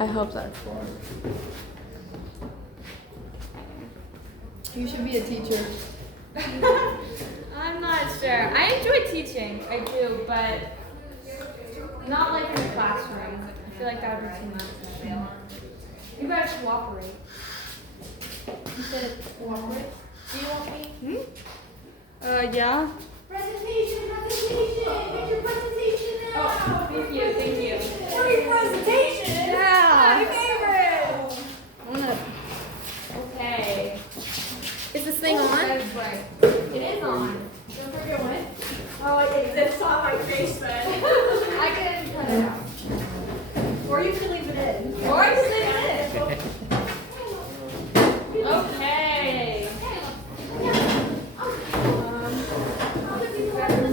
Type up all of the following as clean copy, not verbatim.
I hope that's fun. You should be a teacher. I'm not sure. I enjoy teaching, I do, but not like in the classroom. I feel like that would be too much. You guys cooperate. You said cooperate? Do you want me? Yeah. Presentation! Get your presentation now! Oh, thank you. Free presentation? Yeah. My favorite! I'm gonna. Okay. Is this thing on? That is right. It is on. Don't forget what? Oh, it zips on my face then. I can cut it out. Or you can leave it in. Or I can leave it in. Okay.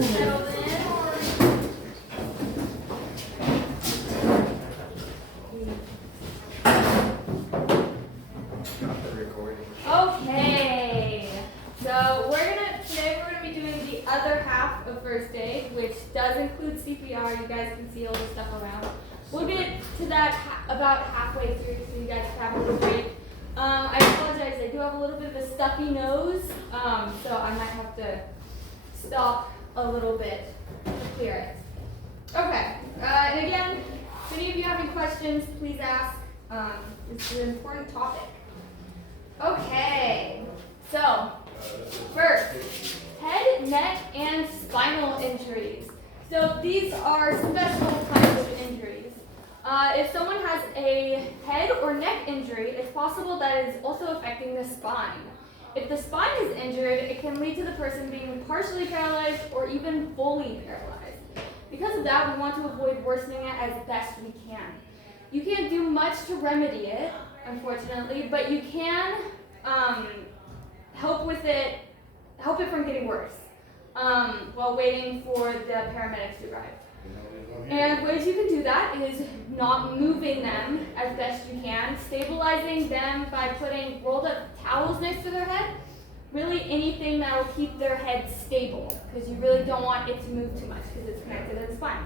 Settle in. Okay. So today we're gonna be doing the other half of first aid, which does include CPR. You guys can see all the stuff around. We'll get to that about halfway through, so you guys can have a little break. I apologize. I do have a little bit of a stuffy nose, so I might have to stop a little bit to clear it. Okay. And again, if any of you have any questions, please ask. This is an important topic. Okay. So, first, head, neck, and spinal injuries. So these are special kinds of injuries. If someone has a head or neck injury, it's possible that it is also affecting the spine. If the spine is injured, it can lead to the person being partially paralyzed or even fully paralyzed. Because of that, we want to avoid worsening it as best we can. You can't do much to remedy it, unfortunately, but you can help it from getting worse while waiting for the paramedics to arrive. And ways you can do that is not moving them as best you can, stabilizing them by putting rolled up towels next to their head, really anything that will keep their head stable, because you really don't want it to move too much because it's connected to the spine.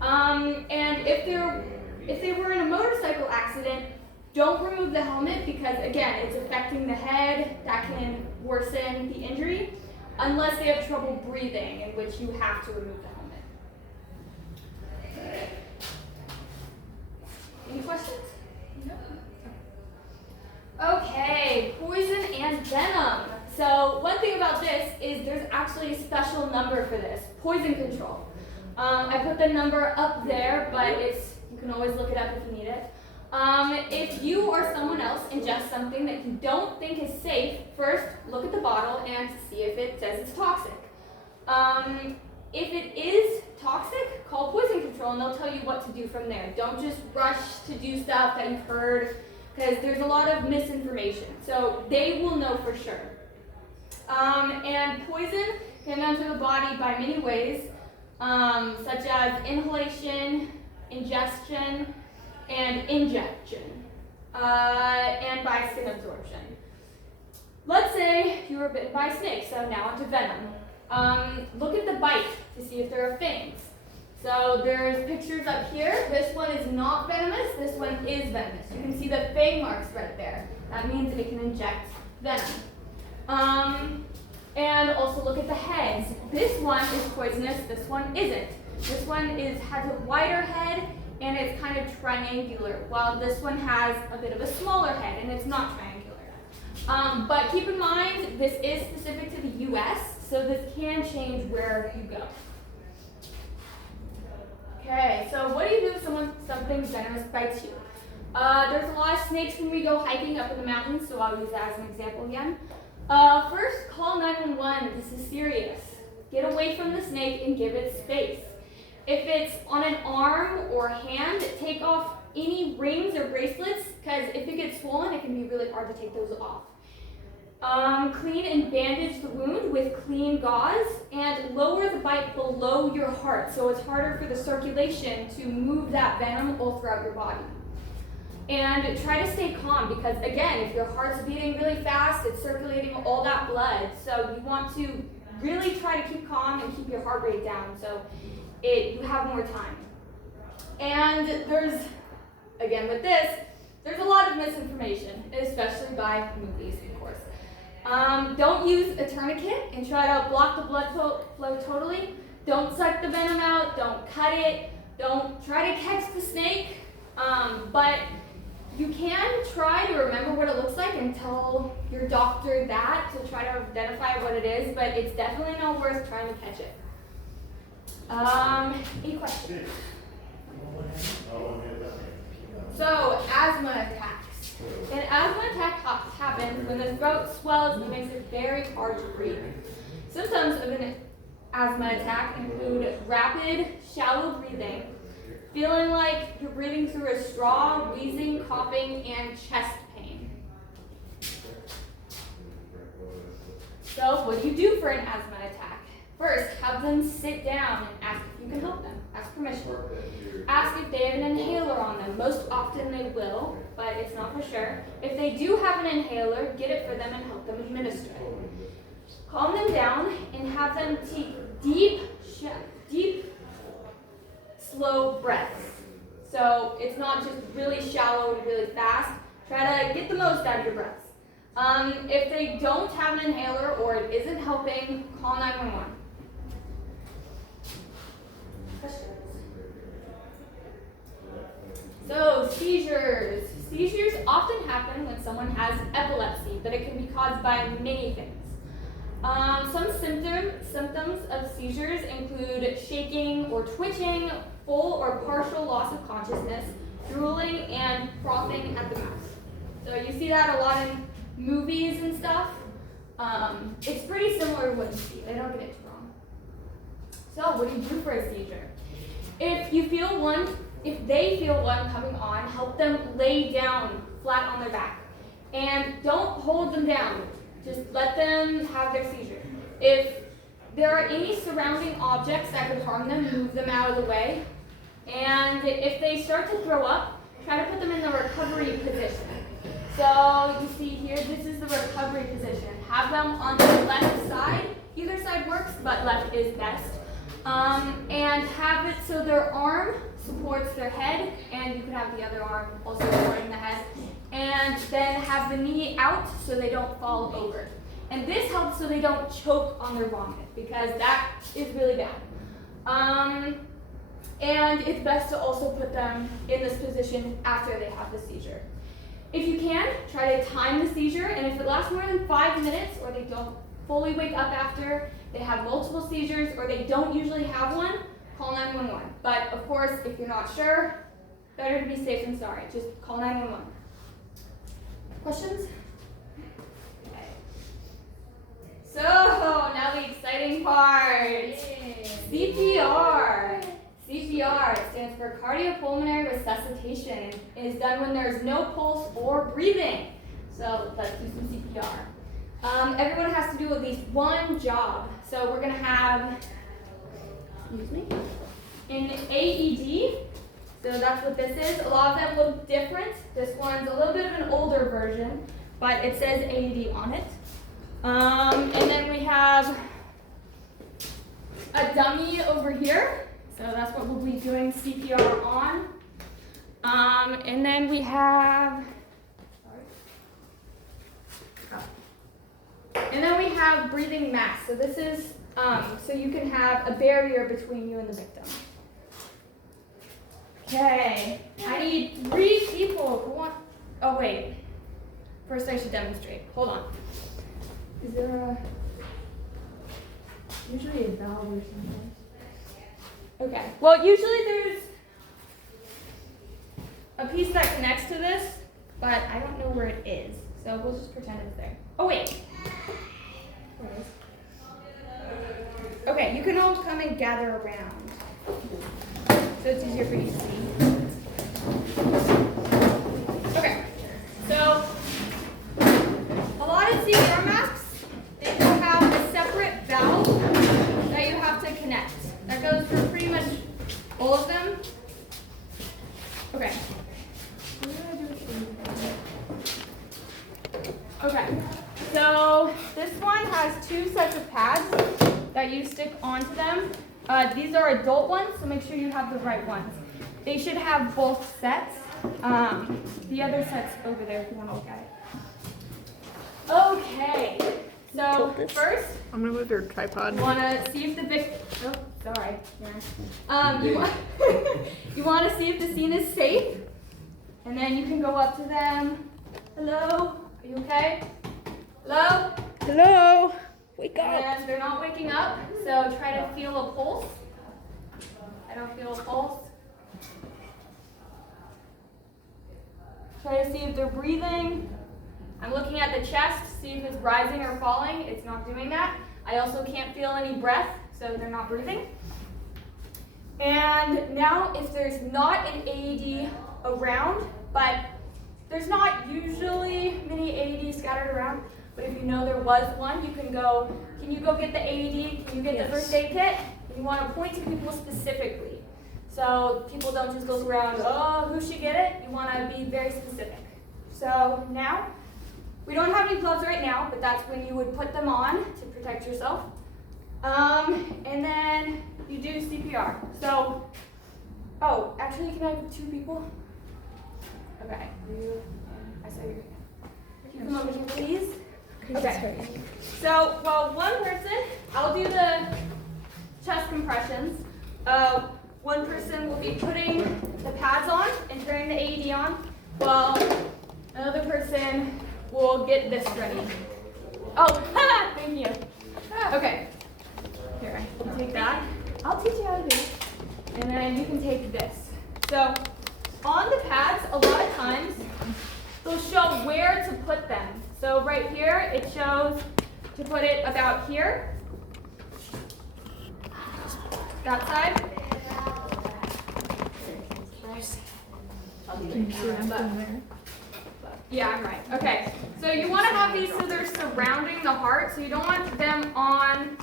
And if they were in a motorcycle accident, don't remove the helmet because, again, it's affecting the head. That can worsen the injury unless they have trouble breathing, in which you have to remove the helmet. Any questions? No. Okay, poison and venom. So one thing about this is there's actually a special number for this, poison control. I put the number up there, but you can always look it up if you need it. If you or someone else ingests something that you don't think is safe, first look at the bottle and see if it says it's toxic. If it is toxic, call poison control and they'll tell you what to do from there. Don't just rush to do stuff that you've heard, because there's a lot of misinformation. So they will know for sure. And poison can enter the body by many ways, such as inhalation, ingestion, and injection, and by skin absorption. Let's say you were bitten by a snake, so now onto venom. Look at the bite to see if there are fangs. So there's pictures up here. This one is not venomous, this one is venomous. You can see the fang marks right there. That means it can inject venom. And also look at the heads. This one is poisonous, this one isn't. This one has a wider head and it's kind of triangular, while this one has a bit of a smaller head and it's not triangular. But keep in mind, this is specific to the US, so this can change where you go. Okay, so what do you do if something venomous bites you? There's a lot of snakes when we go hiking up in the mountains, so I'll use that as an example again. First, call 911. This is serious. Get away from the snake and give it space. If it's on an arm or hand, take off any rings or bracelets, because if it gets swollen, it can be really hard to take those off. Clean and bandage the wound with clean gauze, and lower the bite below your heart, so it's harder for the circulation to move that venom all throughout your body. And try to stay calm, because again, if your heart's beating really fast, it's circulating all that blood, so you want to really try to keep calm and keep your heart rate down so you have more time. And there's again with this, there's a lot of misinformation, especially by movies, of course. Don't use a tourniquet and try to block the blood flow totally. Don't suck the venom out, don't cut it, don't try to catch the snake, but you can try to remember what it looks like and tell your doctor that to try to identify what it is, but it's definitely not worth trying to catch it. Any questions? So, asthma attacks. An asthma attack happens when the throat swells and makes it very hard to breathe. Symptoms of an asthma attack include rapid, shallow breathing, feeling like you're breathing through a straw, wheezing, coughing, and chest pain. So, what do you do for an asthma attack? First, have them sit down and ask if you can help them. Ask permission. Ask if they have an inhaler on them. Most often they will, but it's not for sure. If they do have an inhaler, get it for them and help them administer it. Calm them down and have them take deep, slow breaths. So it's not just really shallow and really fast. Try to get the most out of your breaths. If they don't have an inhaler or it isn't helping, call 911. Questions? So, seizures. Seizures often happen when someone has epilepsy, but it can be caused by many things. Some symptoms of seizures include shaking or twitching, full or partial loss of consciousness, drooling, and frothing at the mouth. So you see that a lot in movies and stuff. It's pretty similar to what you see. I don't get it wrong. So what do you do for a seizure? If they feel one coming on, help them lay down flat on their back. And don't hold them down. Just let them have their seizure. If there are any surrounding objects that could harm them, move them out of the way. And if they start to throw up, try to put them in the recovery position. So you see here, this is the recovery position. Have them on the left side. Either side works, but left is best. And have it so their arm supports their head, and you can have the other arm also supporting the head. And then have the knee out so they don't fall over. And this helps so they don't choke on their vomit, because that is really bad. And it's best to also put them in this position after they have the seizure. If you can, try to time the seizure, and if it lasts more than 5 minutes, or they don't fully wake up after they have multiple seizures, or they don't usually have one, call 911. But of course, if you're not sure, better to be safe than sorry. Just call 911. Questions? Okay. So, now the exciting part. Yay. CPR. CPR stands for cardiopulmonary resuscitation. It is done when there's no pulse or breathing. So let's do some CPR. Everyone has to do at least one job. So we're going to have, an AED. So that's what this is. A lot of them look different. This one's a little bit of an older version, but it says AED on it. And then we have a dummy over here. So that's what we'll be doing CPR on. And then we have, breathing masks. So this is, so you can have a barrier between you and the victim. Okay, I need 3 people who want, oh wait, first I should demonstrate. Hold on. Is there usually a valve or something? Okay, well usually there's a piece that connects to this, but I don't know where it is, so we'll just pretend it's there. Oh wait. Where is it? Okay, you can all come and gather around, so it's easier for you to see. Okay, so a lot of CPR masks, they will have a separate valve that you have to connect. That goes for pretty much all of them. Okay. Okay, so this one has 2 sets of pads that you stick onto them. These are adult ones, so make sure you have the right ones. They should have both sets. The other set's over there if you want to look at it. Okay, so first, I'm gonna move your tripod. you want to see if the oh, sorry. Yeah. You want to see if the scene is safe, and then you can go up to them. Hello, are you okay? Hello? Hello. Wake up. And they're not waking up, so try to feel a pulse. I don't feel a pulse. Try to see if they're breathing. I'm looking at the chest, see if it's rising or falling. It's not doing that. I also can't feel any breath, so they're not breathing. And now if there's not an AED around, but there's not usually many AEDs scattered around, but if you know there was one, you can go, can you go get the AED? Can you get the first aid kit? You want to point to people specifically. So people don't just go around, oh, who should get it? You want to be very specific. So now, we don't have any gloves right now, but that's when you would put them on to protect yourself. And then you do CPR. So, oh, actually, can I have 2 people? Okay. I saw your hand. Can you come over here, please? Okay. So, well, one person, I'll do the chest compressions. One person will be putting the pads on and turning the AED on, while another person will get this ready. Oh, thank you. Okay. Here, you take that. I'll teach you how to do it. And then you can take this. So, on the pads, a lot of times, they'll show where to put them. So right here, it shows to put it about here. That side. Yeah, I'm right. Okay. So you want to have these so they're surrounding the heart. So you don't want them on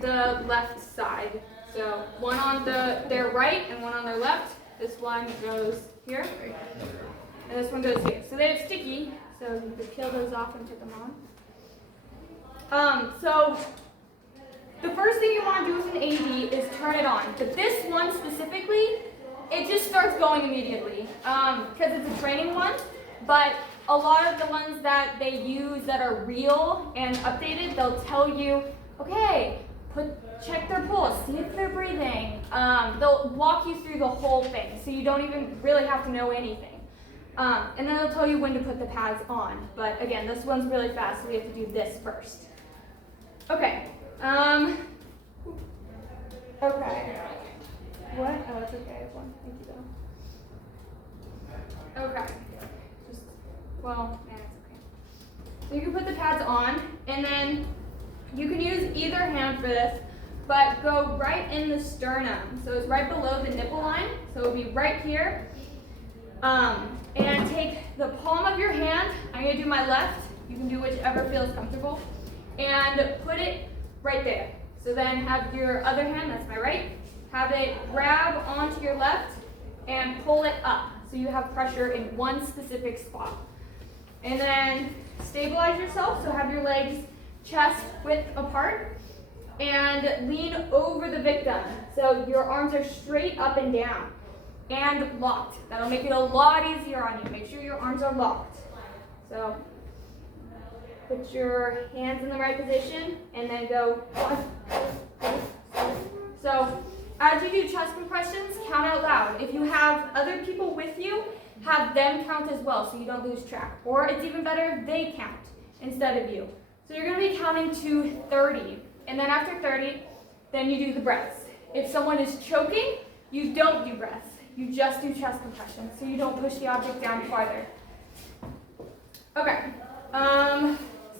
the left side. So one on their right and one on their left. This one goes here. And this one goes here. So they're sticky. So you could peel those off and put them on. So the first thing you want to do with an AED is turn it on. But this one specifically, it just starts going immediately because it's a training one. But a lot of the ones that they use that are real and updated, they'll tell you, okay, check their pulse, see if they're breathing. They'll walk you through the whole thing, so you don't even really have to know anything. And then they'll tell you when to put the pads on. But again, this one's really fast, so we have to do this first. Okay. Okay. What? Oh, it's okay. I have one. Thank you, though. Okay. Well, man, it's okay. So you can put the pads on, and then you can use either hand for this, but go right in the sternum. So it's right below the nipple line. So it'll be right here. And take the palm of your hand. I'm going to do my left. You can do whichever feels comfortable. And put it right there. So then have your other hand, that's my right, have it grab onto your left and pull it up. So you have pressure in one specific spot. And then stabilize yourself. So have your legs chest width apart and lean over the victim. So your arms are straight up and down and locked. That'll make it a lot easier on you. Make sure your arms are locked. So put your hands in the right position and then go 1. So as you do chest compressions, count out loud. If you have other people with you, have them count as well so you don't lose track. Or it's even better if they count instead of you. So you're going to be counting to 30. And then after 30, then you do the breaths. If someone is choking, you don't do breaths. You just do chest compressions so you don't push the object down farther. Okay.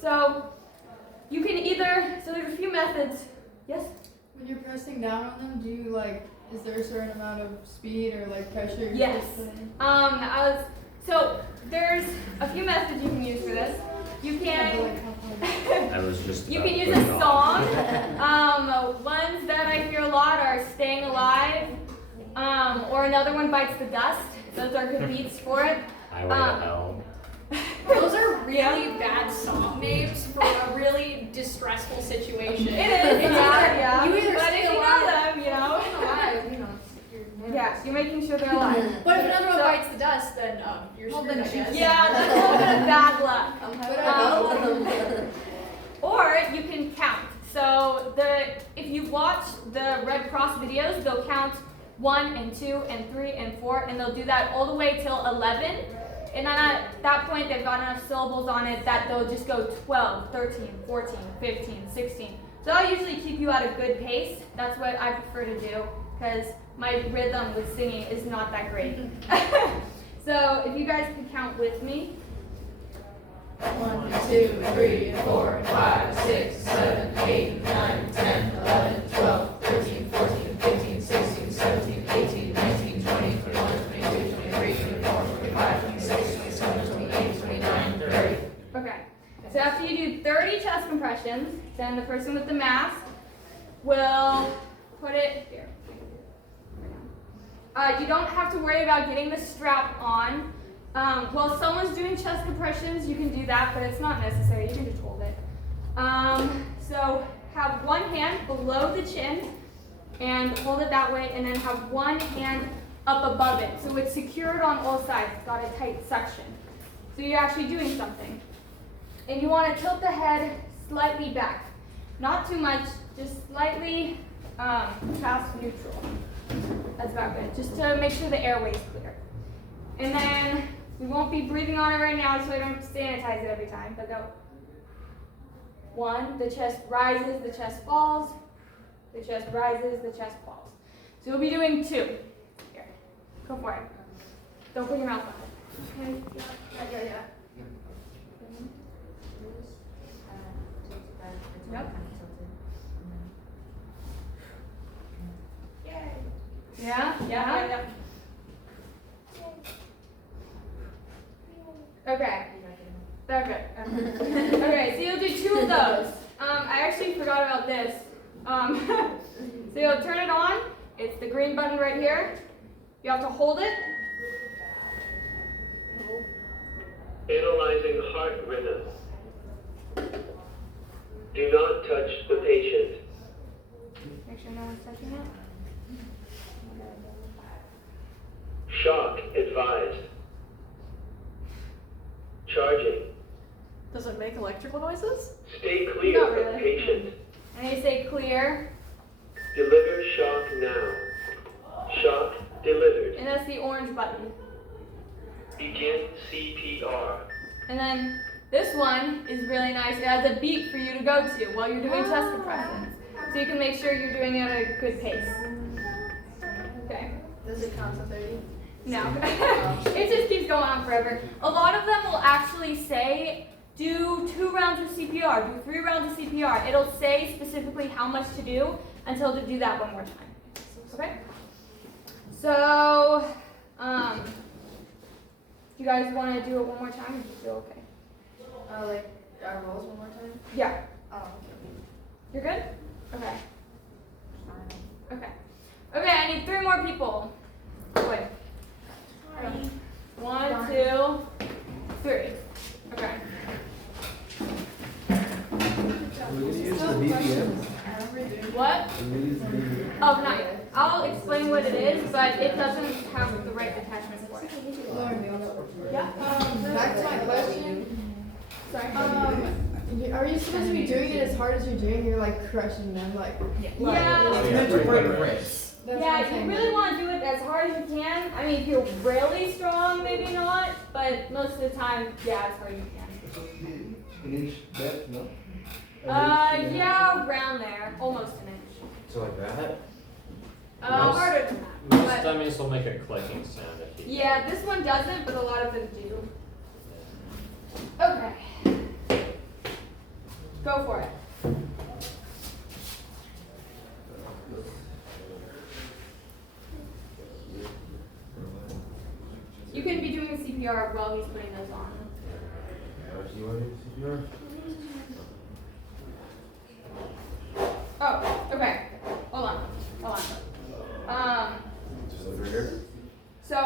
So you can either, so there's a few methods. Yes? When you're pressing down on them, do you is there a certain amount of speed or pressure? Yes. So there's a few methods you can use for this. You can, I was just you can use a song. Ones that I hear a lot are Staying Alive, or another one, Bites the Dust. Those are good beats for it. Highway to Hell. Those are really bad song names for a really distressful situation. It is, It's yeah. You either But stay if you know alive, them, you know. alive, you know. Yeah, you're making sure they're alive. But if another one So- bites the dust, then you're Well, screwed, then I guess. Yeah, that's a little bit of bad luck. Or you can count. So if you watch the Red Cross videos, they'll count 1 and 2 and 3 and 4, and they'll do that all the way till 11. And then at that point, they've got enough syllables on it that they'll just go 12, 13, 14, 15, 16. So that'll usually keep you at a good pace. That's what I prefer to do because my rhythm with singing is not that great. So if you guys could count with me. 1, 2, 3, 4, 5, 6, 7, 8, 9, 10, 11, 12, 13, 14, 15, 16, 17, 18, 19, 20, 21, 22, 23, 24, 25, 26, 27, 28, 29, 30. Okay. So after you do 30 chest compressions, then the person with the mask will put it here. You don't have to worry about getting the strap on. While someone's doing chest compressions, you can do that, but it's not necessary. You can just hold it. So have one hand below the chin and hold it that way, and then have one hand up above it. So it's secured on all sides. It's got a tight suction. So you're actually doing something. And you want to tilt the head slightly back. Not too much, just slightly past neutral. That's about good, just to make sure the airway is clear. And then we won't be breathing on it right now, so I don't sanitize it every time, but go. 1, the chest rises, the chest falls. The chest rises, the chest falls. So we'll be doing 2. Here, go for it. Don't put your mouth on it. Okay. Yeah. Yep. Yeah. Okay. Very good. Okay, so you'll do 2 of those. I actually forgot about this. So you'll turn it on. It's the green button right here. You have to hold it. Analyzing heart rhythm. Do not touch the patient. Make sure no one's touching it. Shock advised. Charging. Does it make electrical noises? Stay clear Not of really. patient. And you say clear, Deliver shock now. Shock delivered. and that's the orange button. Begin CPR. And then this one is really nice. It has a beat for you to go to while you're doing chest compressions. So you can make sure you're doing it at a good pace. Okay. Does it count to 30? No. It just keeps going on forever. A lot of them will actually say, do 2 rounds of CPR, do 3 rounds of CPR. It'll say specifically how much to do until to do that one more time. Okay? So, you guys want to do it one more time? Or do you feel okay? Like our rolls one more time? Yeah. Oh, okay. You're good? Okay. Okay, I need 3 more people. Wait. 1, 2, 3. Okay. We're gonna use the BPM. What? We're gonna use the BPM. Oh, not yet. I'll explain what it is, but it doesn't have the right attachment for it. Yeah. Back to my question. Are you supposed to be doing it as hard as you're doing? You're like crushing them, like. Yeah. It's meant to break a race. That's what I'm Yeah, you saying. really want to do it as hard as you can. I mean, if you're really strong, maybe not, but most of the time, yeah, as hard as you can. It's supposed to be an inch depth, no? Yeah, around there, almost an inch. So like that? Harder than that. Most But, dummies will make a clicking sound if you. yeah, this one doesn't, but a lot of them do. Okay. Go for it. You can be doing CPR while he's putting those on. You want to do CPR? Oh, okay. Hold on. Just over here. So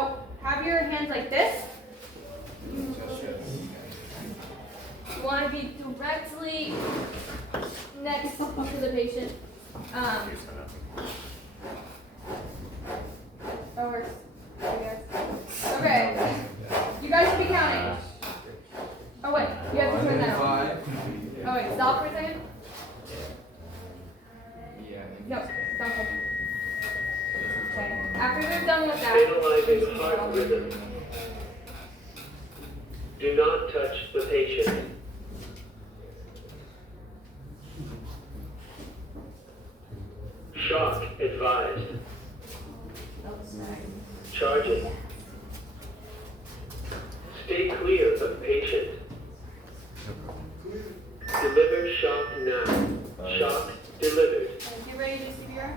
have your hands like this. You want to be directly next to the patient. Oh counting? Oh wait, you have to turn that on. 5. Oh wait, stop for a second. Yeah. No, don't go. Okay. After they're done with that. Analyzing heart rhythm. Do not touch the patient. Shock advised. Charging. Stay clear of patient. Deliver shock now. Shock delivered. You ready to do CPR?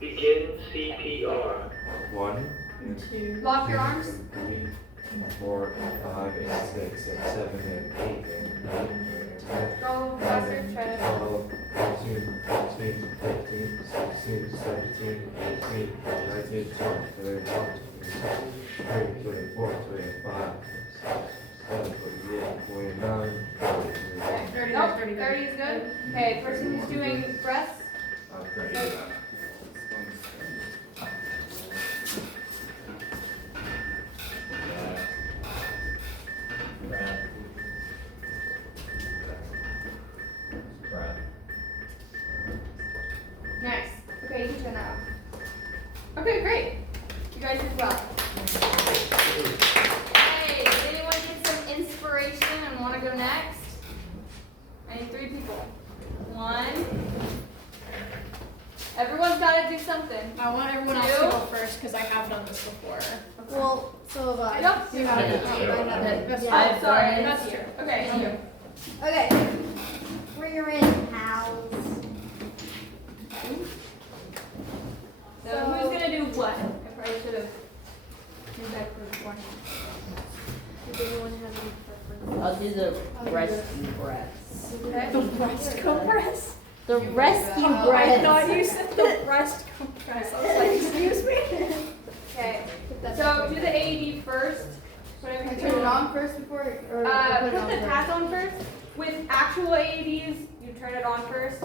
Begin CPR. 1, Lock your arms. 3, 4, 5, 6, 7, 8, 9, Go faster, try to. 12, 13, 14, 15, 16, 17, 18, 19, 20, 21, 22, 24, 25, 27, 28, 29, 30. Nope, 30 is good. Okay, person who's doing breaths. Nice. Okay, you can turn that off. Okay, great. You guys did well. Hey, did anyone get some inspiration and want to go next? I need 3 people. 1. Everyone's got to do something. I want everyone else to go first because I have done this before. Well, so have I. Nope. You have it. I have it. That's Yeah. fine. Sorry. That's true. Okay, it's you. Okay. Bring her in, pals. So who's gonna do what? I probably should have made that for beforehand. Does anyone have any preference? I'll do the rescue breaths. Okay. The breast compress? The rescue I breaths. thought you said the breast compress. I was like, excuse me? Okay. So do the AED first. Put I everything turn it on first before, or Put it on the first? pads on first. With actual AEDs, you turn it on first.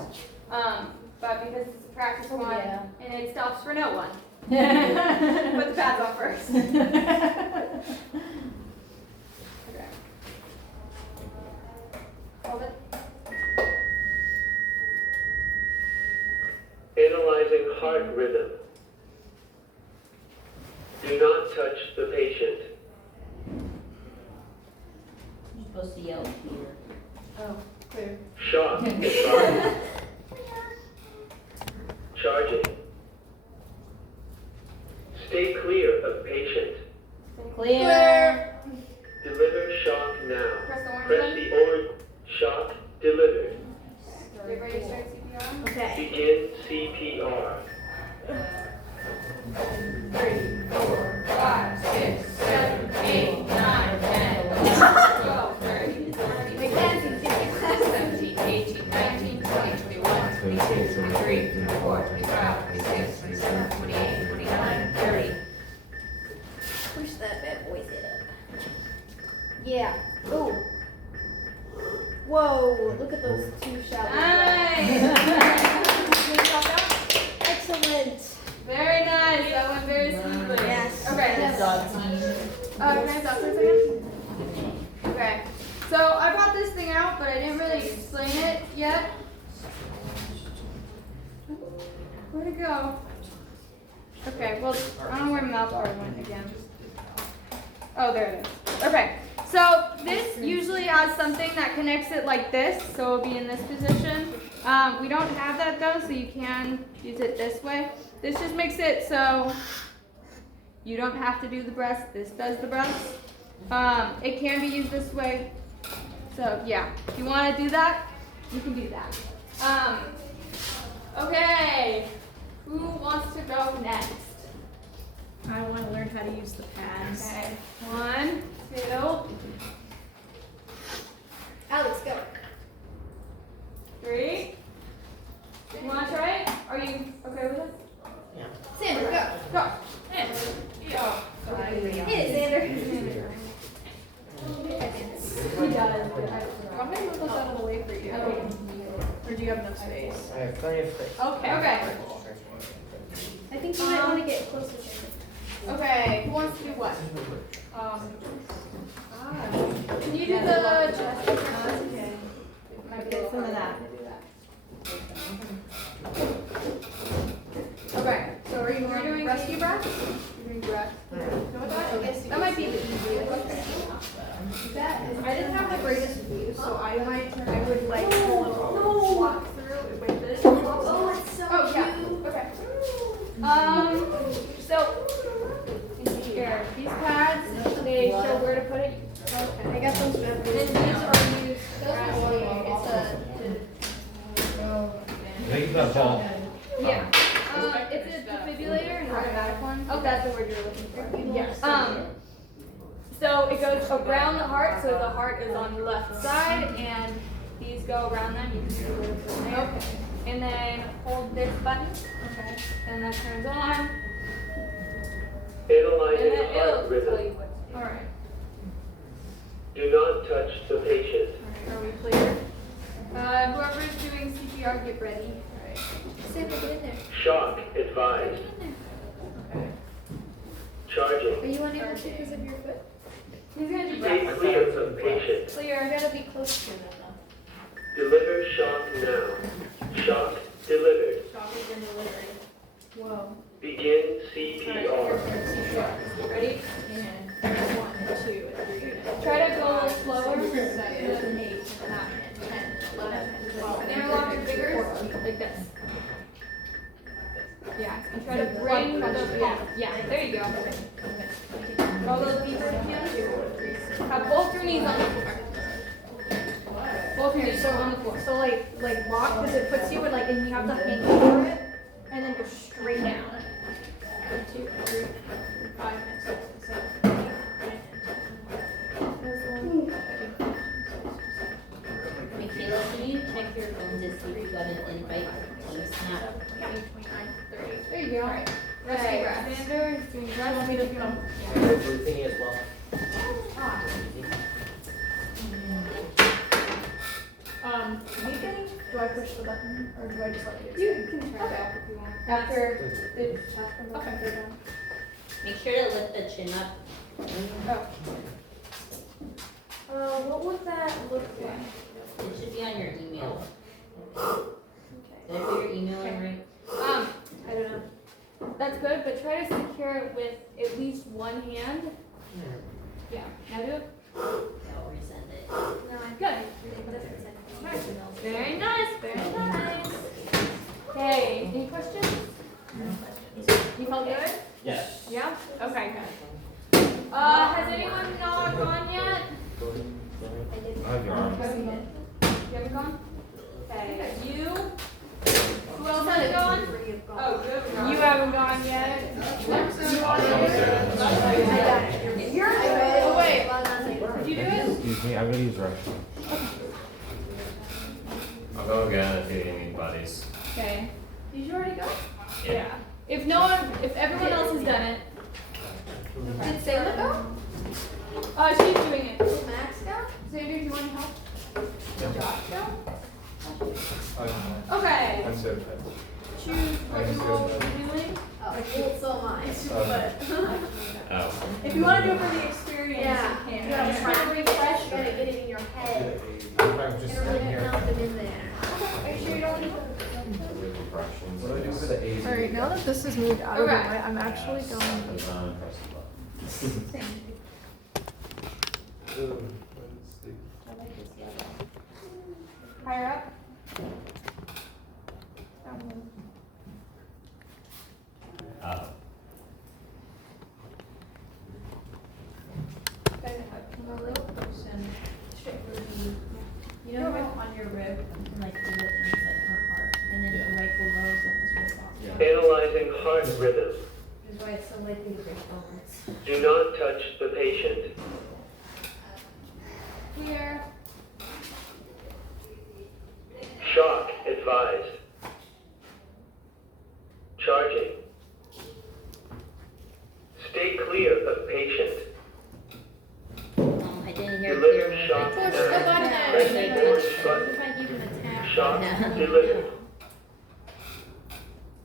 But because it's a practice one, yeah. and it stops for no one. Put the pads on first. Okay. Hold it. Analyzing heart rhythm. Do not touch the patient. You're supposed to yell here. Oh, clear. Shock advised. Charging. Stay clear of patient. Clear. Deliver shock now. Press the orange Press button. the orange. Shock delivered. Get ready to start CPR. Okay. Begin CPR. 3, 4, 5, 6, 7, 8, 9, 10, 11, 12, 13, 14, 15, 16, 17, 18, 19, 20, 21, 22, 23, 24, 25, 26, 27, 28, 29, 30. Push that bad boy sit up. Yeah. Ooh. Whoa, look at those 2 shallow. Excellent. Very nice. That went very smoothly. Yes. Okay. Yes. Dog team. Can I stop for a second? Okay. So I brought this thing out, but I didn't really explain it yet. Where'd it go? Okay. Well, I don't know where my mouth guard went again. Oh, there it is. Okay. So this usually has something that connects it like this, so it'll be in this position. We don't have that though, so you can use it this way. This just makes it so you don't have to do the breaths. This does the breaths. It can be used this way. So yeah, if you want to do that, you can do that. Okay, who wants to go next? I want to learn how to use the pads. Okay, 1, 2, Alex, go. 3. You want to try it? Are you okay with it? Sandra, go. Go. Hit it, Xander. He does. I'm going to move this out of the way for you. Okay. Or do you have enough space? I have plenty of space. Okay. Okay. I think you might want to get closer to Okay. Who wants to do what? Can you do the chest? Okay. Might be Get a little some of hard that. to do that. Okay, so are you doing rescue breath? You're doing breath. That might be the easiest. I didn't have the greatest view, so I would like to walk through it with this. Oh, it's so Oh, yeah, okay. So, here, these pads, they show where to put it. Okay. I got those And memories. these are used Make that ball. yeah. It's a defibrillator, an automatic one. Oh, that's the word you're looking for. Yes. So it goes around the heart, so the heart is on the left side, and these go around them. You can see where it's in there. Okay. And then hold this button. Okay. And that turns on. And Analyzing then heart it'll tell rhythm. you what's. All right. Do not touch the patient. Are we clear? Whoever's doing CPR, get ready. Alright. Sam, get in there. Shock advised. Okay. Charging. Are you unable to because of your foot? He's gonna do Stay breath. clear of patient. Clear. You gotta be close to them Deliver shock now. Shock delivered. Shock has been delivered. though. Whoa. Begin CPR. Ready? And 1 and 2 and 3 and Try to go a little slower. 7 and 8 and 9 and 10 and 11 and 12 Interlock it bigger, like this. Yeah, and try to bring the yeah, there you go. Go a little deeper if you can. Have both your knees on the floor. Both your knees on the floor. So like lock because it puts you in like and you have to hang over it and then go straight down. 1, 2, 3, 5, 6, 7, 8, 9, 10. Michaela, can you check your phone to see if you got an invite from Snap? 29, 30. There you go. Rescue Okay, breaths. Xander is doing breath. Want me to come? Breathing as well. Anything? Do I push the button or do I just let you? You can try that if you want. After the chest and the Okay. are done. Make sure to lift the chin up. What would that look like? It should be on your email. Okay. Did I put your email in right? I don't know. That's good, but try to secure it with at least one hand. Yeah. Now do it. I'll resend it. Good. Very nice. Very nice. Okay. Any questions? You felt good? Yes. Yeah. Okay. Good. Has anyone not gone yet? I've gone. You haven't gone? Okay. You? Who else hasn't gone? Oh, you haven't gone yet. You're good. Oh, wait. Did you do it? Excuse me, I'm gonna use restroom. I'll go again if you need buddies. Okay. Did you already go? Yeah. If no one, if everyone else has done it, Did Sayla go? she's doing it. Did Max go? Xander, do you want to help? Josh go? Okay. I'm so tired. Choose what you will be doing. Oh, well, so am I. Oh. If you want to do it for the experience, Yeah. you can. You gotta try to refresh. You gotta get it in your head. I'm just And really sitting here. count them in there. Are you sure you don't need to? What do I do for the A's? Alright, now that this is moved out of the Okay. way, I'm actually going. There's not an impressive button. Higher up. Oh. You know how on your rib, you can like feel it inside her heart, and then right below is what was right off. Analyzing heart rhythm. That's why it's so likely to break bones. Do not touch the patient. Clear. Shock advised. Charging. Stay clear of patient. I didn't hear Deliver clear. shock Push the now. button. Press the orange button. If I give him a tap. Shock Yeah. delivered.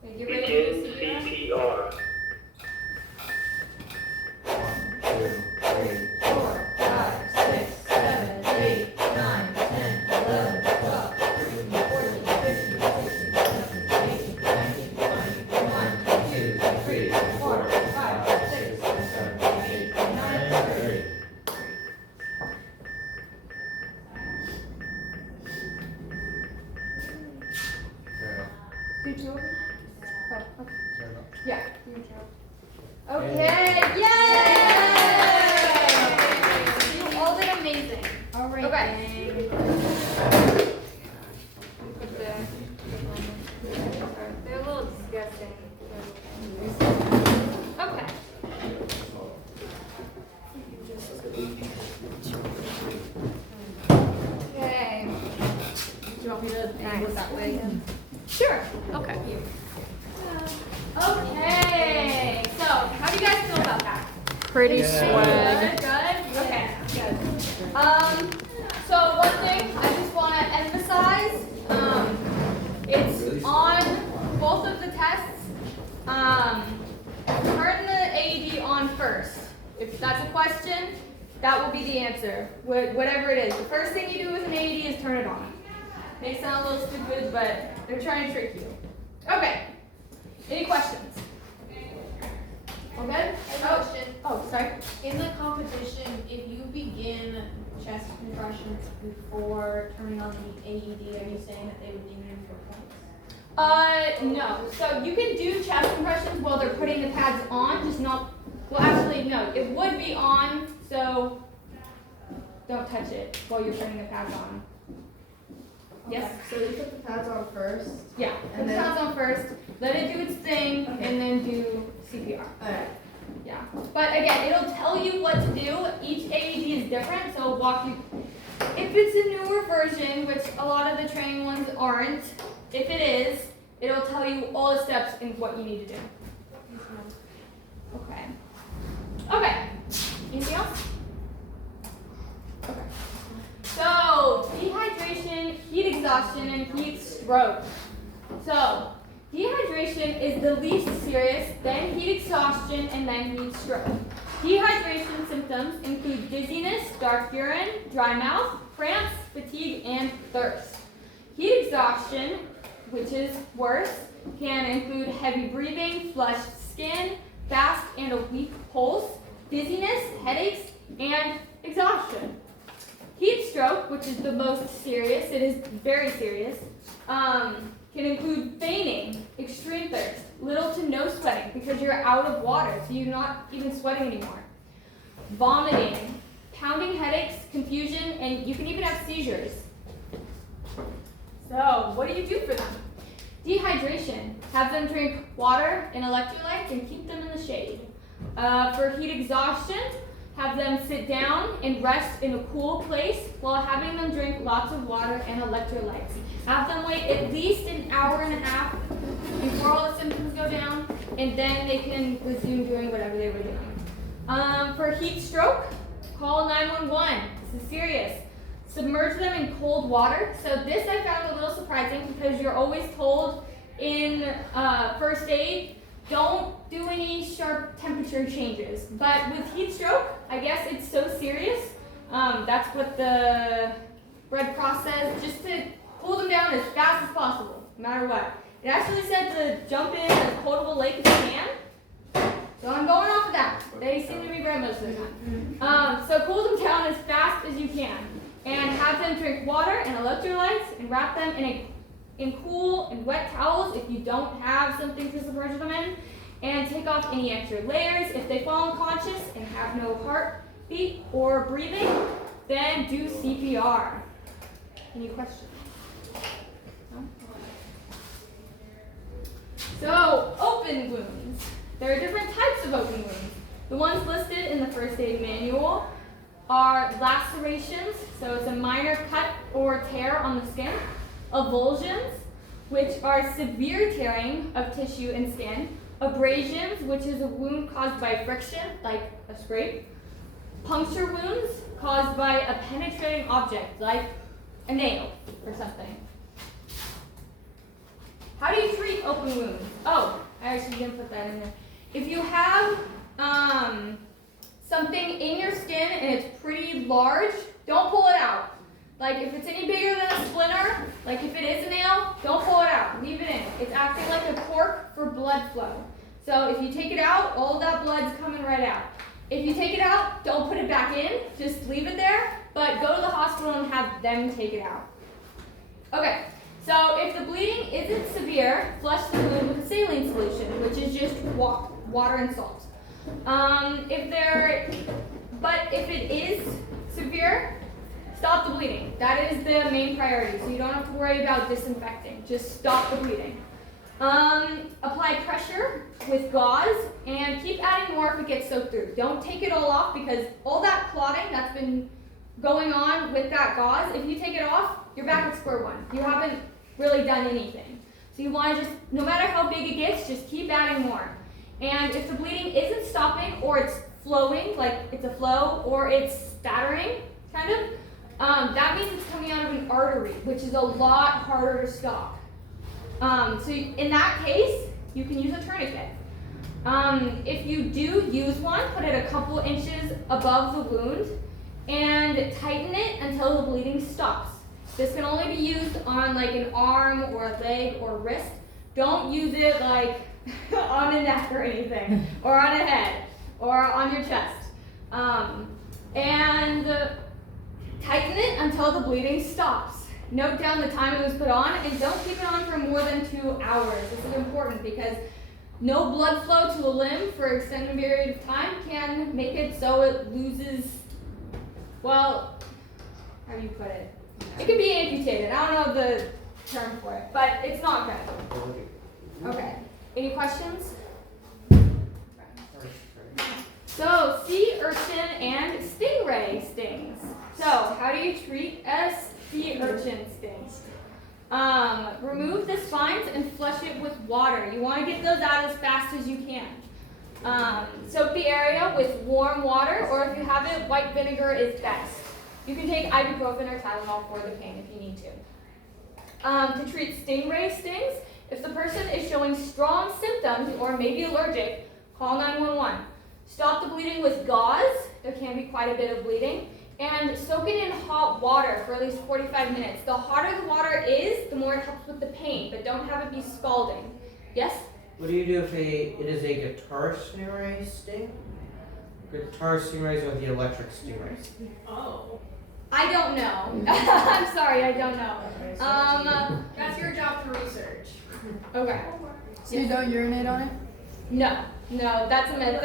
Okay, get ready to do Begin CPR. CPR. 1, 2, 3, 4, 5, 6, 7, Do two of them? Oh, okay. Yeah. Okay, yay! You all did amazing. All right. Okay. Then. Put they're a little disgusting. Okay. Okay. Do you want me to angle it that way? Sure. Okay. Okay. So, how do you guys feel about that? Pretty Good. swag. Good. Okay. Good. So one thing I just want to emphasize, it's on both of the tests. Turn the AED on first. If that's a question, that will be the answer. Whatever it is, the first thing you do with an AED is turn it on. May sound a little stupid, but they're trying to trick you. Okay. Any questions? All good? Question. Oh, sorry. In the competition, if you begin chest compressions before turning on the AED, are you saying that they would deem you for points? No. So you can do chest compressions while they're putting the pads on, just not, well actually no, it would be on, so don't touch it while you're turning the pads on. Yes? So you put the pads on first? Yeah, put And the then- pads on first, let it do its thing, Okay. and then do CPR. Alright. Yeah. But again, it'll tell you what to do. Each AED is different, so it'll walk you. If it's a newer version, which a lot of the training ones aren't, if it is, it'll tell you all the steps and what you need to do. Okay. Okay. Anything else? Okay. So, dehydration, heat exhaustion, and heat stroke. So, dehydration is the least serious, then heat exhaustion, and then heat stroke. Dehydration symptoms include dizziness, dark urine, dry mouth, cramps, fatigue, and thirst. Heat exhaustion, which is worse, can include heavy breathing, flushed skin, fast and a weak pulse, dizziness, headaches, and exhaustion. Heat stroke, which is the most serious, it is very serious, can include fainting, extreme thirst, little to no sweating because you're out of water, so you're not even sweating anymore. Vomiting, pounding headaches, confusion, and you can even have seizures. So, what do you do for them? Dehydration, have them drink water and electrolytes and keep them in the shade. For heat exhaustion, have them sit down and rest in a cool place while having them drink lots of water and electrolytes. Have them wait at least an hour and a half before all the symptoms go down, and then they can resume doing whatever they were doing. For heat stroke, call 911. This is serious. Submerge them in cold water. So this I found a little surprising because you're always told in first aid, don't do any sharp temperature changes. But with heat stroke, I guess it's so serious. That's what the Red Cross says, just to cool them down as fast as possible, no matter what. It actually said to jump in as cold of a lake as you can. So I'm going off of that. They seem to be right most of the time. So cool them down as fast as you can. And have them drink water and electrolytes and wrap them in cool and wet towels if you don't have something to submerge them in. And take off any extra layers. If they fall unconscious and have no heartbeat or breathing, then do CPR. Any questions? No? So, open wounds. There are different types of open wounds. The ones listed in the first aid manual are lacerations, so it's a minor cut or tear on the skin. Avulsions, which are severe tearing of tissue and skin. Abrasions, which is a wound caused by friction, like a scrape. Puncture wounds caused by a penetrating object, like a nail or something. How do you treat open wounds? Oh, I actually didn't put that in there. If you have something in your skin and it's pretty large, don't pull it out. Like if it's any bigger than a splinter, like if it is a nail, don't pull it out, leave it in. It's acting like a cork for blood flow. So if you take it out, all of that blood's coming right out. If you take it out, don't put it back in, just leave it there, but go to the hospital and have them take it out. Okay, So if the bleeding isn't severe, flush the wound with a saline solution, which is just water and salt. If it is severe, stop the bleeding. That is the main priority. So you don't have to worry about disinfecting. Just stop the bleeding. Apply pressure with gauze and keep adding more if it gets soaked through. Don't take it all off because all that clotting that's been going on with that gauze, if you take it off, you're back at square one. You haven't really done anything. So you want to just, no matter how big it gets, just keep adding more. And if the bleeding isn't stopping or it's flowing, like it's a flow, or it's spattering, kind of, that means it's coming out of an artery, which is a lot harder to stop. So in that case, you can use a tourniquet. If you do use one, put it a couple inches above the wound and tighten it until the bleeding stops. This can only be used on like an arm or a leg or wrist. Don't use it like on a neck or anything, or on a head, or on your chest. And tighten it until the bleeding stops. Note down the time it was put on, and don't keep it on for more than 2 hours. This is important because no blood flow to the limb for an extended period of time can make it so it loses, well, how do you put it? It can be amputated. I don't know the term for it, but it's not good. Okay. Any questions? So, sea urchin and stingray stings. So, how do you treat a sea urchin sting? Remove the spines and flush it with water. You want to get those out as fast as you can. Soak the area with warm water, or if you have it, white vinegar is best. You can take ibuprofen or Tylenol for the pain if you need to. To treat stingray stings, if the person is showing strong symptoms or maybe allergic, call 911. Stop the bleeding with gauze. There can be quite a bit of bleeding. And soak it in hot water for at least 45 minutes. The hotter the water is, the more it helps with the pain, but don't have it be scalding. Yes? What do you do if it is a guitar stingray sting? Guitar stingrays or the electric stingrays? Oh. I don't know. I'm sorry, I don't know. That's your job to research. Okay. So you don't urinate on it? No, that's a myth.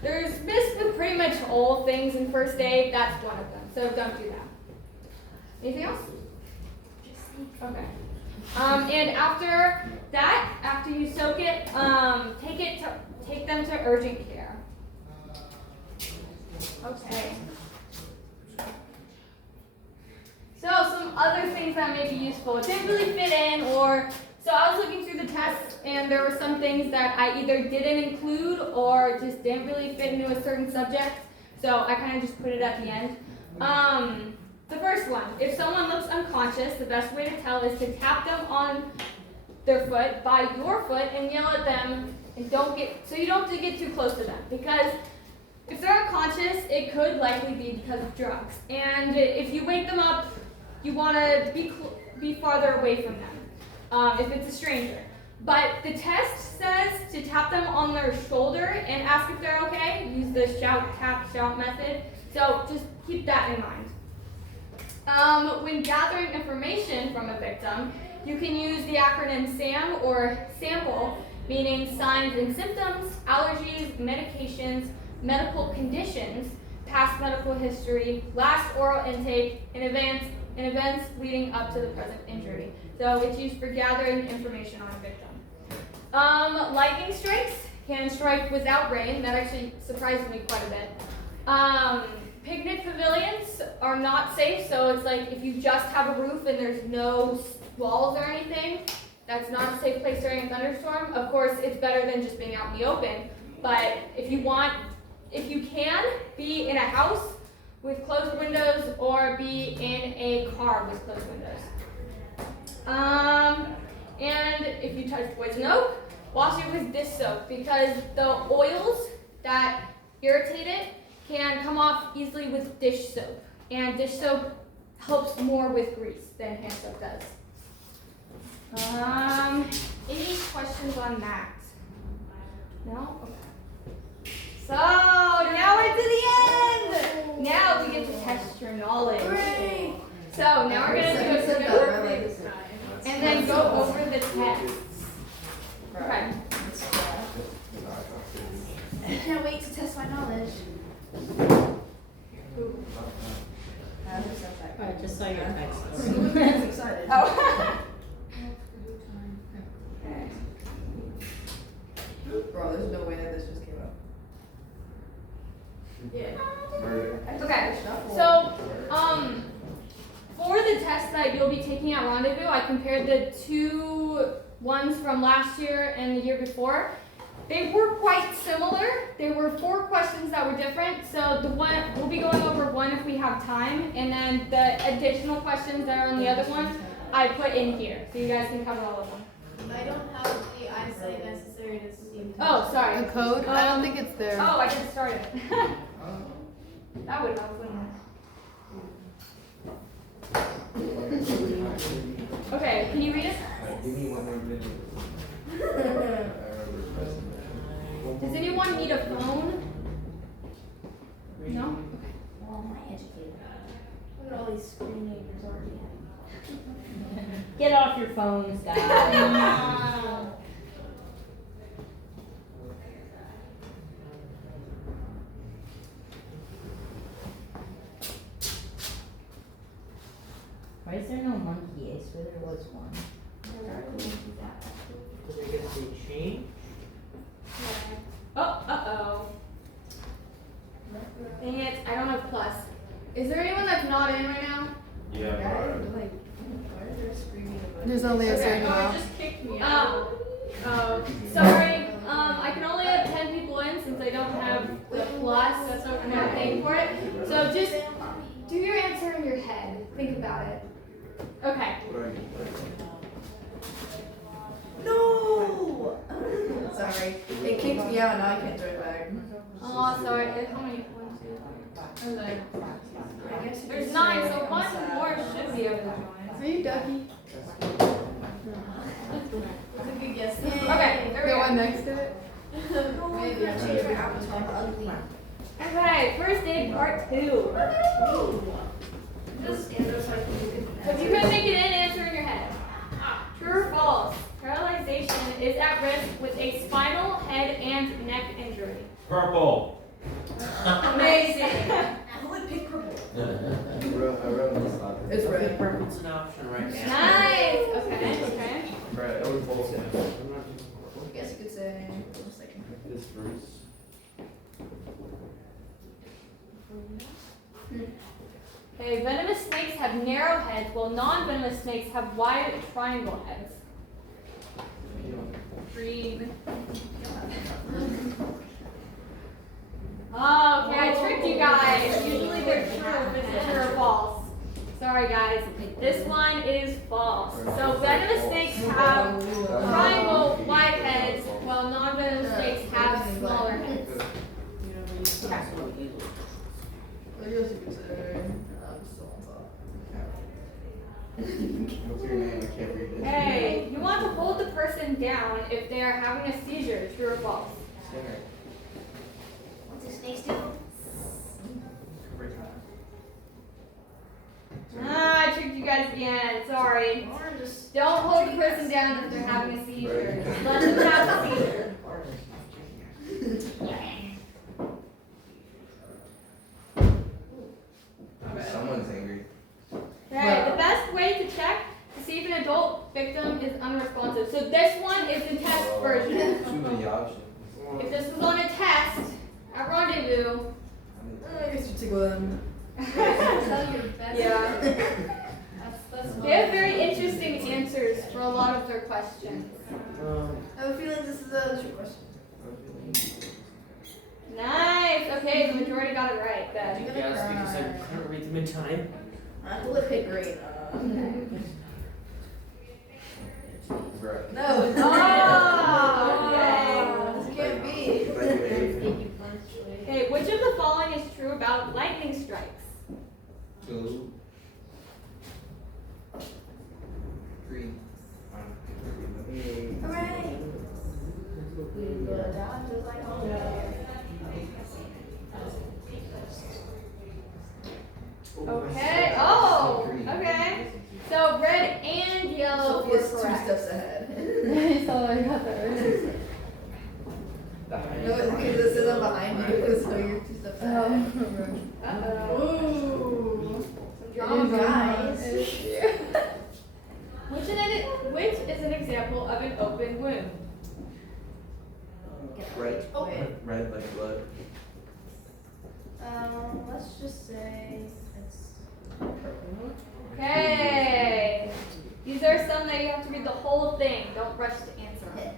There's myths with pretty much all things in first aid. That's one of them. So don't do that. Anything else? Okay. And after that, after you soak it, take them to urgent care. Okay. So some other things that may be useful. It didn't really fit in, so I was looking through the tests and there were some things that I either didn't include or just didn't really fit into a certain subject. So I kind of just put it at the end. The first one, if someone looks unconscious, the best way to tell is to tap them on their foot by your foot and yell at them, and you don't have to get too close to them, because if they're unconscious, it could likely be because of drugs. And if you wake them up, you want to be farther away from them, if it's a stranger. But the test says to tap them on their shoulder and ask if they're okay. Use the shout, tap, shout method. So just keep that in mind. When gathering information from a victim, you can use the acronym SAM or sample, meaning signs and symptoms, allergies, medications, medical conditions, past medical history, last oral intake, and events leading up to the present injury. So it's used for gathering information on a victim. Lightning strikes can strike without rain. That actually surprised me quite a bit. Picnic pavilions are not safe, so it's like if you just have a roof and there's no walls or anything, that's not a safe place during a thunderstorm. Of course, it's better than just being out in the open, but if you can, be in a house with closed windows or be in a car with closed windows. And if you touch poison oak, wash it with dish soap, because the oils that irritate it can come off easily with dish soap. And dish soap helps more with grease than hand soap does. Any questions on that? No? Okay. So now we're to the end. Now we get to test your knowledge. So now we're gonna do a and then go over the tests. Okay. I can't wait to test my knowledge. I just saw your text. Excited. Oh. Bro, there's no way that this just came up. Okay. So, for the test that you'll be taking at Rendezvous, I compared the two ones from last year and the year before. They were quite similar. There were 4 questions that were different. So the one we'll be going over one if we have time, and then the additional questions that are on the other one I put in here, so you guys can cover all of them. I don't have the eyesight necessary to see. Oh, sorry. The code? I don't think it's there. Oh, I didn't start it. That would help, wouldn't it? Okay, can you read it? Give me one more minute. Does anyone need a phone? No? Well, my educator. Look at all these screen neighbors already. Get off your phones, guys. Why is there no monkey? I swear there was one. Did they get the change? Oh, uh-oh. Dang it, I don't have plus. Is there anyone that's not in right now? Yeah. Why are they screaming about There's only a certain amount. just kicked me out. Oh, sorry. I can only have 10 people in since I don't have the plus. That's what I'm not paying for it. So just do your answer in your head. Think about it. Okay. No! Sorry. It kicked me out and now I can't join back. Oh, sorry. How many? 1, 2, 3. I guess you There's could 9, say so I'm one sad. more should be able to join. Are you Ducky? That's a good guess. Okay, there we The go. one next to it? Maybe I changed my avatar ugly. Alright, first aid part 2. Just stand up so I can do it. So if you couldn't make it in, answer in your head. True or false? Paralyzation is at risk with a spinal, head, and neck injury. Purple. Amazing. Who would pick purple? I wrote this up. It's red. Purple's an option right now. Nice. Okay. Right, I would both. I guess you could say. Just like This first. Okay, venomous snakes have narrow heads, while non-venomous snakes have wide triangle heads. Green. Oh, okay, I tricked you guys. Usually they're true or false. Sorry guys, this one is false. So venomous snakes have triangle wide heads, while non-venomous snakes have smaller heads. I guess you could say. I'm still on top. What's your name? I can't read it. Hey, you want to hold the person down if they are having a seizure, true or false? What do snakes do? Ah, I tricked you guys again. Sorry. Don't hold the person down if they're having a seizure. Just let them have a seizure. Someone's angry. Right, the best way to check to see if an adult victim is unresponsive. So this one is the test version. Too many options. If this was on a test at Rendezvous, I guess you tickle them. Tell your best. yeah. That's They have very interesting answers for a lot of their questions. I have a feeling this is a trick question. Nice. Okay, the majority got it right. Good. Yes, because I couldn't read them in time. I will pick green. Right. No. Oh, This can't be. Okay, which of the following is true about lightning strikes? 2. Green. Hooray! Okay. Oh, okay. So red and yellow were steps ahead. I saw I got that right. The high No, because this isn't behind you, so you're 2 steps ahead. Uh-oh. Ooh. Some drama, guys. Which is an example of an open wound? Red. Open. Red like blood. Let's just say it's Okay. These are some that you have to read the whole thing. Don't rush to answer them.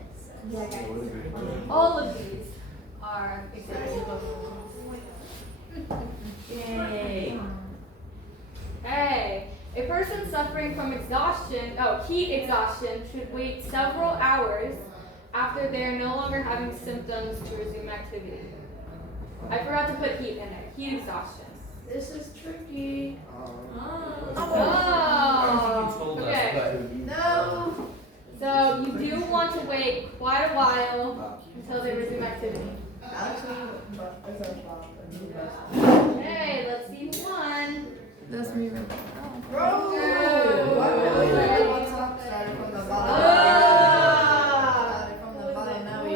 yeah, guys. All of these are examples of wounds. Yay. Okay. A person suffering from heat exhaustion should wait several hours after they are no longer having symptoms to resume activity. I forgot to put heat in there. Heat exhaustion. This is tricky. I think you told us, Okay. but No. So you do want to wait quite a while until they resume activity. Alex, is Okay, let's see who won. That's me right Bro! What really? What's up? Started from the bottom. Ah. Started from the bottom, now we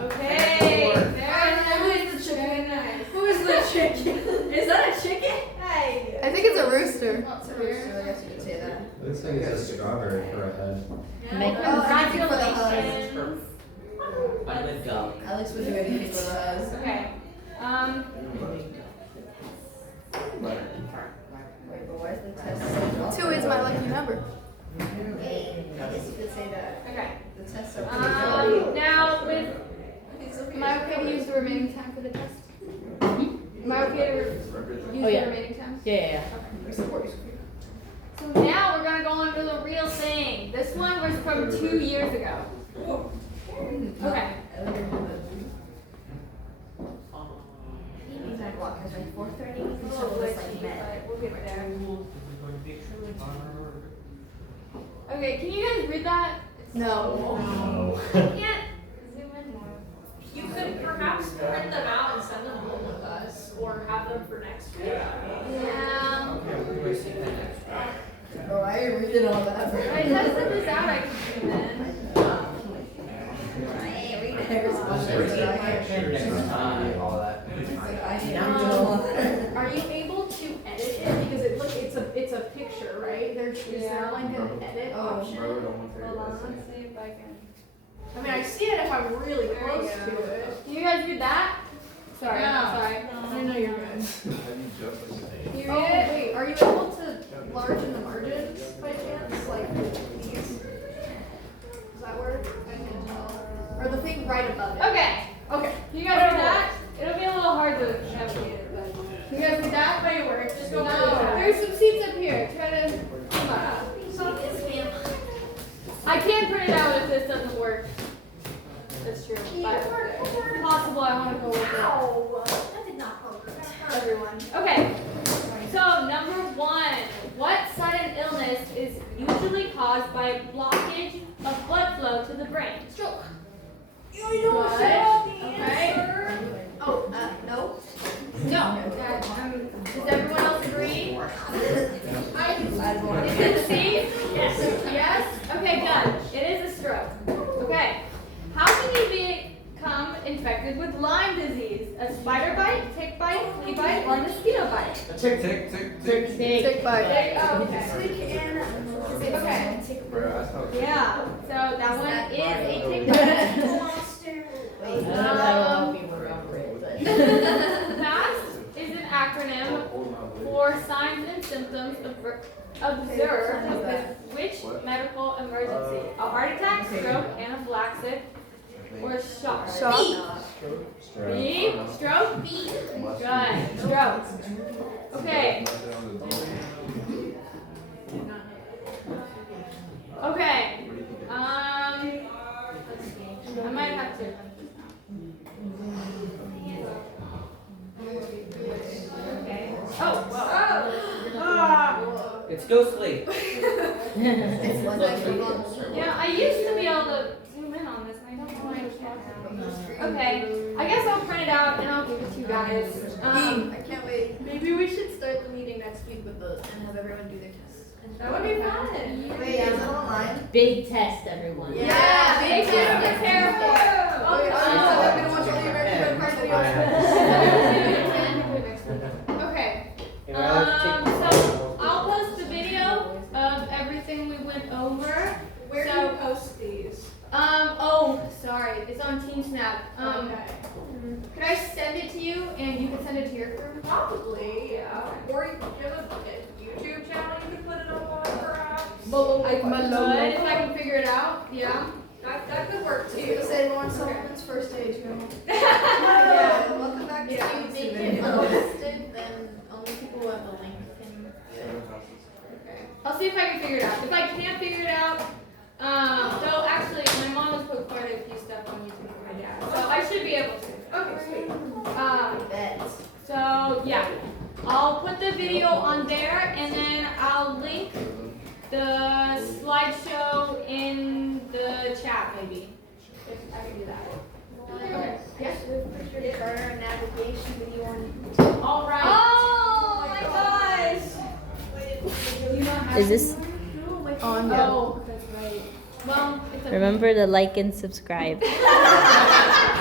Okay, very nice. Who is the chicken? Is that a chicken? Hey. I think it's a rooster. Not so weird, so I guess you could say that. Looks like it's a strawberry for a head. Make Oh, anything for the huzz. Congratulations. I'm a duck. Alex would do anything for the huzz. Okay. Wait, but why is the test so 2 is my lucky number. I guess you could say that. Okay. The tests are Now with am I okay to use the remaining time for the test? Am I okay to use Oh, yeah. the remaining time? Yeah. So now we're gonna go on to the real thing. This one was from 2 years ago. Okay. These are blockers like 4:30. It's a little glitchy, but we'll get there. Okay, can you guys read that? No. No. Can't zoom in more. You could perhaps print them out and send them home with us, or have them for next week. Yeah. Okay, where do I see that next? Oh, I ain't reading all that. If I tested this out, I could zoom in. I ain't reading it. Next time, all that. I ain't reading all that. Are you able to edit it? Because it's a picture, right? Is there like an edit option? Hold on, let's see if I can. I mean, I see it if I'm really There we close go. to it. Can you guys read that? Sorry, No. sorry. I know you're good. Can you Oh, read it? wait, are you able to largen the margins by chance? Like these? Does that work? I can't tell. Or the thing right above it? Okay. Okay. Can you guys read that? It'll be a little hard to navigate it, but can you guys read that? May work. Just go No, really fast. there's some seats up here. Try to. Come on. I can print it out if this doesn't work. That's true. But if possible, I want to go with it. Ow! That did not hurt. Everyone. Okay. So number 1, what sudden illness is usually caused by a blockage of blood flow to the brain? Stroke. What? Okay. Oh, no. No. Does everyone else agree? Is it C? Yes. Yes? Okay, good. It is a stroke. Okay. How can you become infected with Lyme disease? A spider bite, tick bite, flea bite, or mosquito bite? Tick. Tick bite. Oh, okay. Okay. Bro, I thought. Yeah. So that one is a tick bite. FAST is an acronym for signs and symptoms observed with which medical emergency? A heart attack, stroke, anaphylaxis, or shock? Shock. B. Stroke? B. Good. Stroke. Okay. Okay. I might have to. Okay. Oh, whoa. It's ghostly. Yeah, I used to be able to zoom in on this, and I don't know why I can't now. Okay, I guess I'll print it out and I'll give it to you guys. I can't wait. Maybe we should start the meeting next week with those and have everyone do their tests. That would be fun. Wait, is it online? Big test, everyone. Yeah, big test to prepare for. Oh, yeah, I'm gonna watch all the American Red Cross videos. Okay. And I like to take So I'll post the video of everything we went over. Where do So- you post these? Oh, sorry, it's on TeamSnap. Okay. Could I send it to you and you can send it to your crew? Probably, yeah. Or you could have a YouTube channel, you could put it on perhaps. I could if I can figure it out. Yeah. That could work I was too. gonna say Lauren Sullivan's first day channel. Yeah. Welcome back to If you Science make Video. it unlisted, then only people who have the link can. Okay. I'll see if I can figure it out. If I can't figure it out, though actually my mom has put quite a few stuff on YouTube for my dad, so I should be able to. Okay, sweet. Bet. So yeah, I'll put the video on there and then I'll link the slideshow in the chat maybe. If I can do that. Okay. Yes. Put your charter and navigation video on. All right. Oh my gosh. Is this? On, yeah. Oh, that's right. Well, it's okay. Remember to like and subscribe.